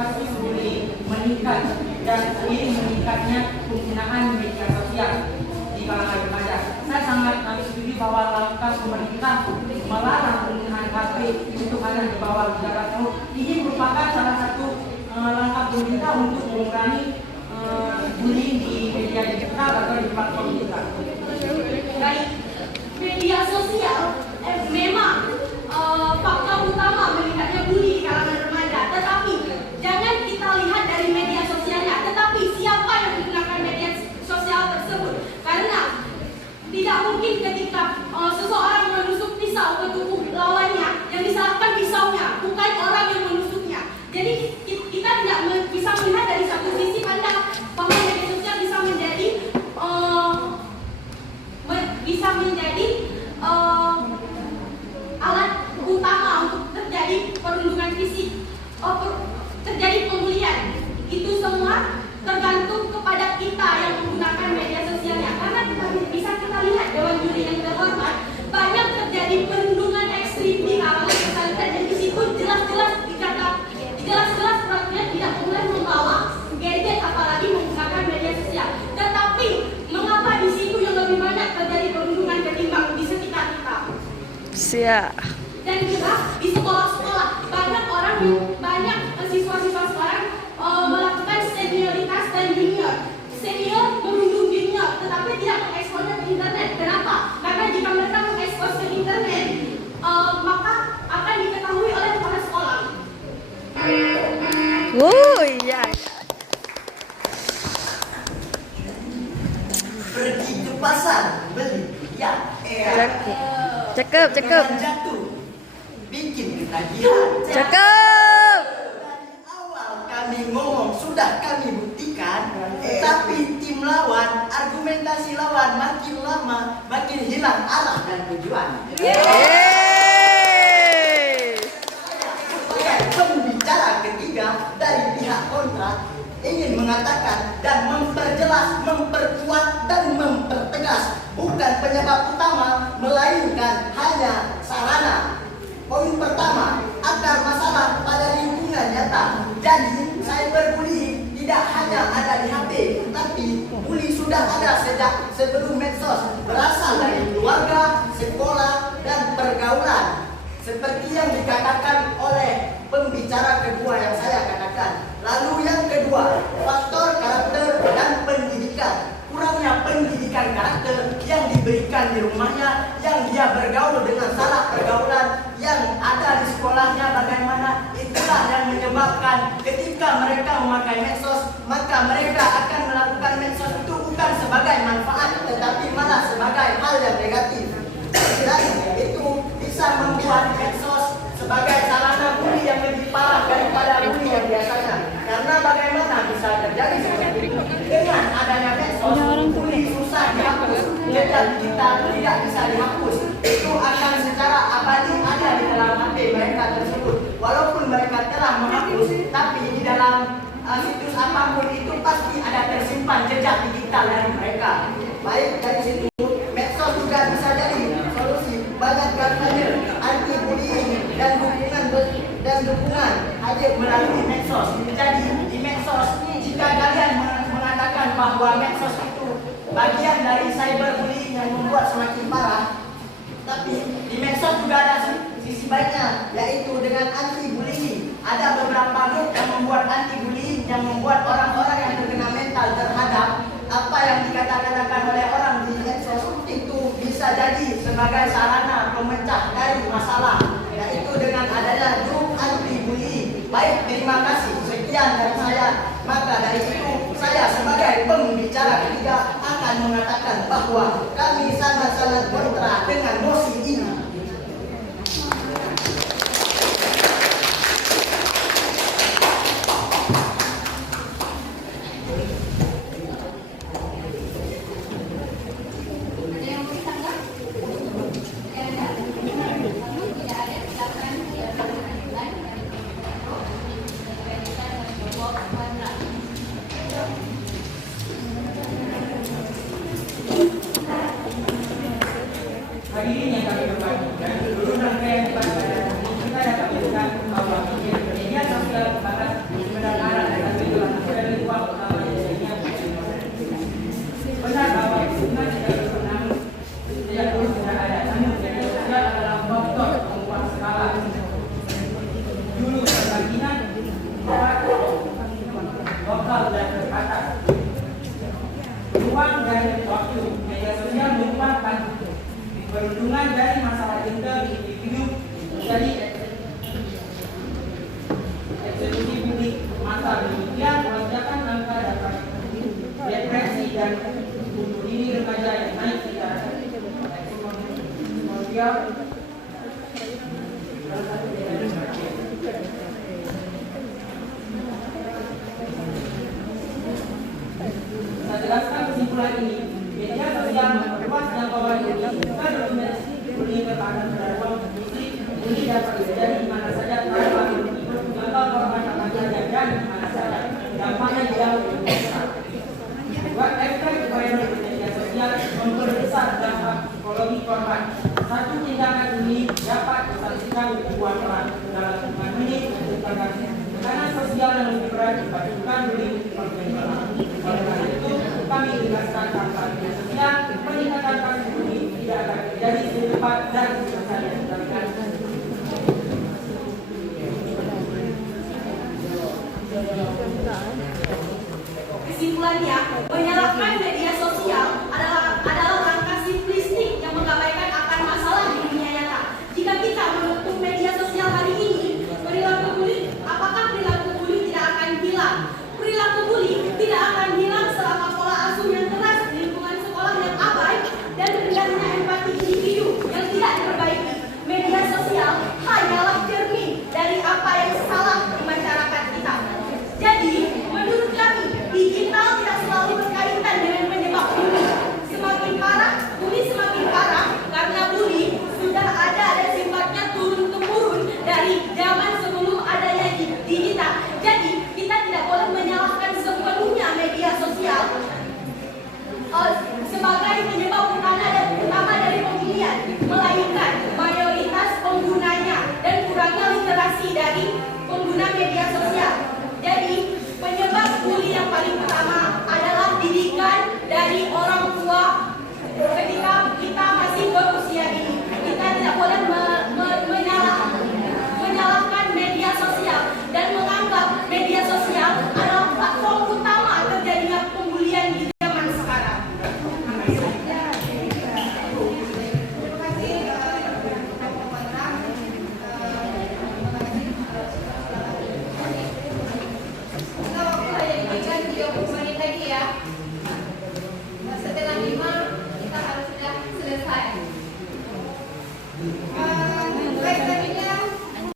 kasus bullying meningkat dan seiring meningkatnya penggunaan media sosial di kalangan remaja. Saya sangat setuju bahwa langkah pemerintah melarang penggunaan HP untuk anak di bawah 18 tahun ini merupakan salah satu langkah pemerintah untuk mengurangi bullying di media digital atau di platform digital. Baik, media sosial memang faktor utama meningkatnya bully di kalangan remaja. Tetapi jangan kita lihat dari media sosialnya, tetapi siapa yang menggunakan media sosial tersebut. Karena tidak mungkin ketika seseorang menusuk pisau ke tubuh lawannya, yang disalahkan pisaunya, bukan orang yang menusuknya. Jadi kita tidak bisa melihat dari satu sisi pandang bahwa media sosial bisa menjadi alat utama untuk terjadi perundungan fisik, terjadi pembulian. Itu semua tergantung kepada kita yang menggunakan media sosialnya. Karena bisa kita lihat Dewan Juri yang terhormat, banyak terjadi perundungan ekstrim di kalangan pesantren dan di situ jelas-jelas peraturannya tidak boleh membawa gadget apalagi menggunakan media sosial. Tetapi mengapa di situ yang lebih banyak terjadi perundungan ketimbang di sekitar kita? Siap. Dan juga di sekolah-sekolah banyak siswa-siswa sekarang melakukan senioritas dan junior. Senior merundung junior, tetapi tidak mengeksposnya ke internet. Kenapa? Karena jika mereka mengekspos ke internet, maka akan diketahui oleh kepala sekolah. Iya. Pergi ke pasar beli ya. Cakep. Jatuh bikin ketagihan. Cakep. Dari awal kami ngomong sudah kami buktikan, tapi tim lawan, argumentasi lawan makin lama makin hilang arah dan tujuan. Sebagai pembicara ketiga dari pihak kontra ingin mengatakan dan memperjelas, memperkuat dan mempertegas bukan penyebab utama melainkan hanya sarana. Poin pertama, agar masalah pada lingkungan nyata. Jadi cyberbullying tidak hanya ada di HP, tapi bully sudah ada sejak sebelum medsos, berasal dari keluarga, sekolah dan pergaulan. Seperti yang dikatakan oleh pembicara kedua yang saya katakan. Lalu yang kedua, faktor karakter dan pendidikan. Kurangnya pendidikan karakter yang diberikan di rumahnya, yang dia bergaul dengan salah pergaulan yang ada di sekolahnya bagaimana, itulah yang menyebabkan ketika mereka memakai medsos, maka mereka akan melakukan medsos itu bukan sebagai manfaat, tetapi malah sebagai hal yang negatif. Dan itu bisa membuat medsos sebagai sarana bully yang lebih parah daripada bully yang biasanya. Karena bagaimana bisa terjadi seperti itu? Dengan adanya medsos, bully susah dihapus, jejak digital tidak bisa dihapus. Itu akan secara abadi ada di dalam hati mereka tersebut. Walaupun mereka telah menghapus, tapi di dalam situs apapun itu pasti ada tersimpan jejak digital dari mereka. Baik dari situ, medsos juga bisa jadi solusi banyak kampanye anti bullying dan dukungan hadir melalui medsos. Jadi di medsos, jika kalian mengatakan bahwa medsos itu bagian dari cyberbullying yang membuat semakin parah, tapi di medsos juga ada sisi baiknya, yaitu dengan anti bullying. Ada beberapa grup yang membuat anti bullying, yang membuat orang-orang yang terkena mental terhadap apa yang dikatakan oleh orang di medsos itu bisa jadi sebagai sarana pemecah dari masalah, yaitu dengan adanya grup anti bullying. Baik, terima kasih. Sekian dari saya. Maka dari itu saya sebagai pembicara ketiga akan mengatakan bahwa kami sangat-sangat kontra dengan mosi ini. Hadirin yang kami hormati, dari seluruh rangkaian kita dapat melihat bahwa media sosial merupakan sebenarnya terjadi eksekusi publik massa. Demikian lonjakan angka dapat depresi dan bunuh diri remaja yang naik secara eksponensial. Saya jelaskan kesimpulan ini. Media sosial memperluas jangkauan bully, bukan dominasi bully bertahan pada ruang publik. Bully dapat terjadi di mana saja tanpa mengikut jangkau korban apa saja dan di mana saja. Dampaknya jauh lebih besar. Buat efek viral di media sosial memperbesar dampak psikologi korban. Satu tindakan bully dapat disaksikan berbuah peran dalam hubungan bully menciptakan tekanan sosial yang lebih berat dibandingkan bully konvensional. Oleh karena itu, kami tegaskan tanpa media sosial peningkatan kasus bully tidak akan terjadi secepat dan sebesar yang